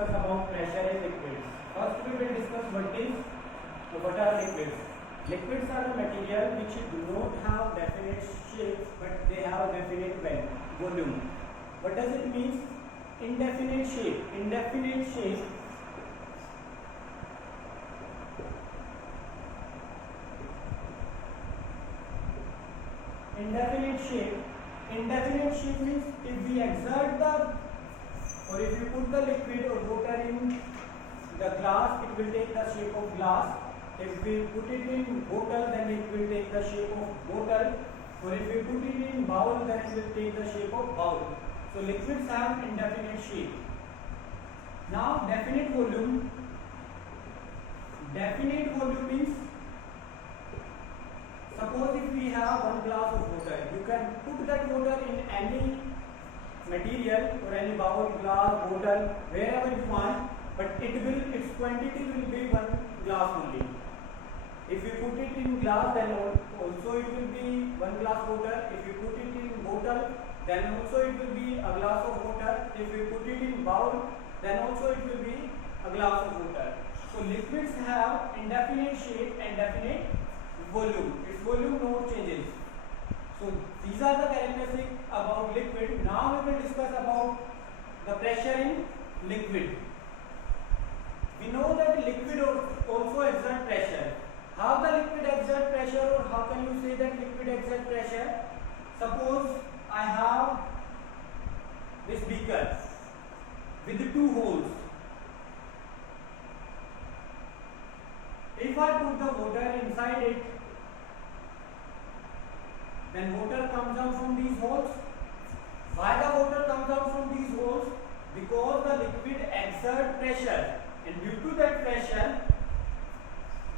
discuss about pressure in liquids. First we will discuss what are liquids. Liquids are the material which do not have definite shape but they have definite volume. What does it mean? Indefinite shape. Indefinite shape means if we exert the or if you put the liquid or water in the glass, it will take the shape of glass. If we put it in bottle, then it will take the shape of bottle. Or if we put it in bowl, then it will take the shape of bowl. So liquids have indefinite shape. Now definite volume. Definite volume means, suppose if we have 1 glass of water, you can put that water in any material or any bowl, glass, bottle, wherever you want, but its quantity will be 1 glass only. If you put it in glass, then also it will be 1 glass water. If you put it in bottle, then also it will be a glass of water. If you put it in bowl, then also it will be a glass of water. So liquids have indefinite shape and definite volume. Its volume no changes. So these are the characteristics about liquid. Now we will discuss about the pressure in liquid. We know that liquid also exerts pressure. How the liquid exerts pressure, or how can you say that liquid exerts pressure? Suppose I have this beaker with 2 holes. If I put the water inside it, then water comes out from these holes. Why the water comes out from these holes? Because the liquid exerts pressure, and due to that pressure,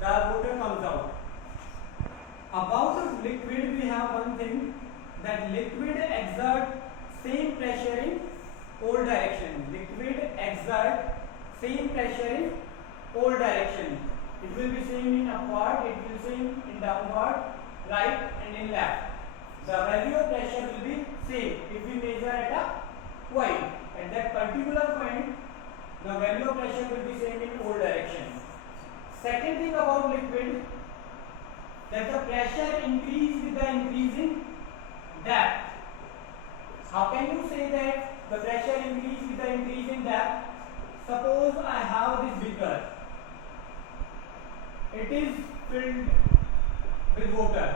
the water comes out. About the liquid, we have one thing, that liquid exerts same pressure in all directions. Liquid exerts same pressure in all directions. It will be same in upward, it will be same in downward, right and in left. The value of pressure will be same if we measure at a point. At that particular point, the value of pressure will be same in all directions. Second thing about liquid, that the pressure increase with the increasing depth. How can you say that the pressure increase with the increasing depth? Suppose I have this beaker. It is filled with water.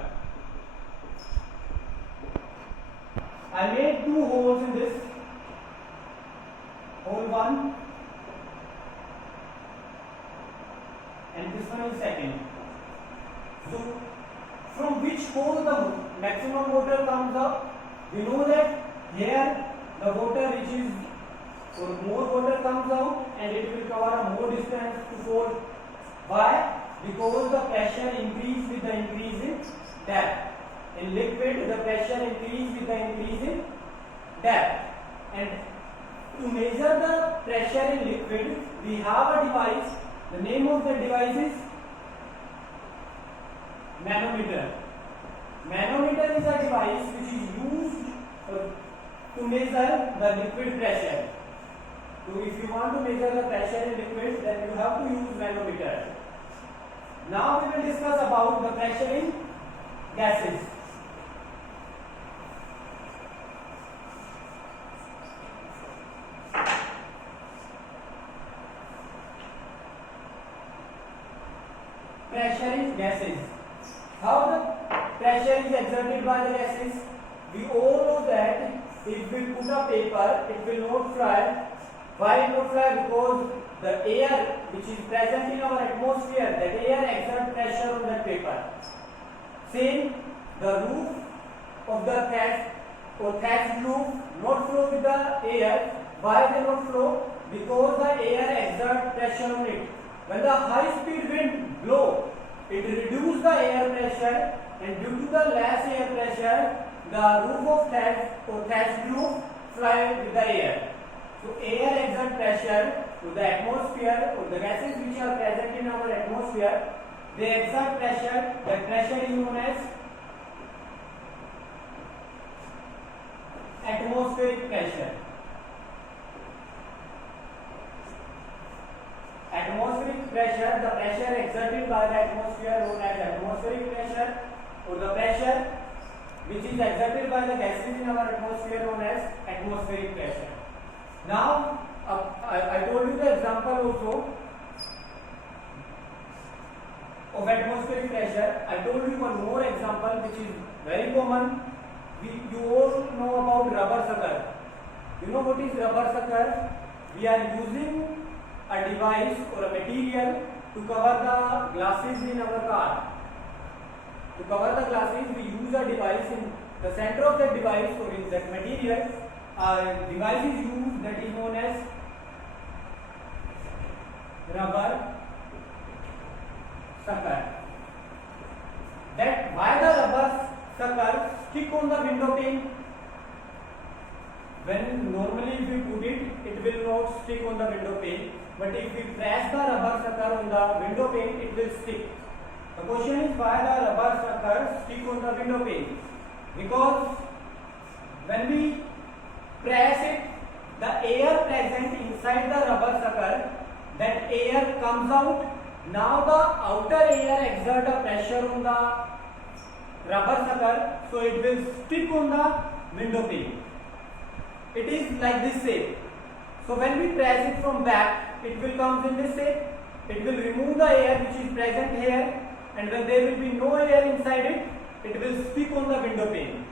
I made 2 holes in this. Hole 1 and this one is second. So from which hole the maximum water comes up? We know that here the water reaches, or more water comes out and it will cover a more distance to fall. Why? Because the pressure increase with the increase in depth. In liquid, the pressure increase with the increase in depth. And to measure the pressure in liquid, we have a device. The name of the device is manometer. Manometer is a device which is used to measure the liquid pressure. So if you want to measure the pressure in liquid, then you have to use manometer. Now we will discuss about the pressure in gases. Pressure in gases. How the pressure is exerted by the gases? We all know that if we put a paper, it will not fly. Why it not fly? Because the air which is present in our atmosphere, that air exerts pressure on that paper. Same, the roof of the thatch or thatch roof not flow with the air. Why they not flow? Because the air exerts pressure on it. When the high speed wind blow, it reduces the air pressure, and due to the less air pressure, the roof of thatch or thatch roof fly with the air. So air exerts pressure to the atmosphere, or the gases which are present in our atmosphere, they exert pressure. That pressure is known as atmospheric pressure. atmospheric pressure, the pressure exerted by the atmosphere known as atmospheric pressure, or the pressure which is exerted by the gases in our atmosphere known as atmospheric pressure. Now, I told you the example also of atmospheric pressure. I told you one more example which is very common. You all know about rubber sucker. You know what is rubber sucker? We are using a device or a material to cover the glasses in our car. To cover the glasses, we use a device. In the center of that device or in that material, a device is used that is known as rubber sucker. That why the rubber sucker stick on the window pane? When normally if we put it, it will not stick on the window pane. But if we press the rubber sucker on the window pane, it will stick. The question is why the rubber sucker stick on the window pane? Because when we press it, the air present inside the rubber sucker, that air comes out. Now the outer air exert a pressure on the rubber sucker, so it will stick on the window pane. It is like this shape. So when we press it from back, it will come in this shape. It will remove the air which is present here, and when there will be no air inside it, it will stick on the window pane.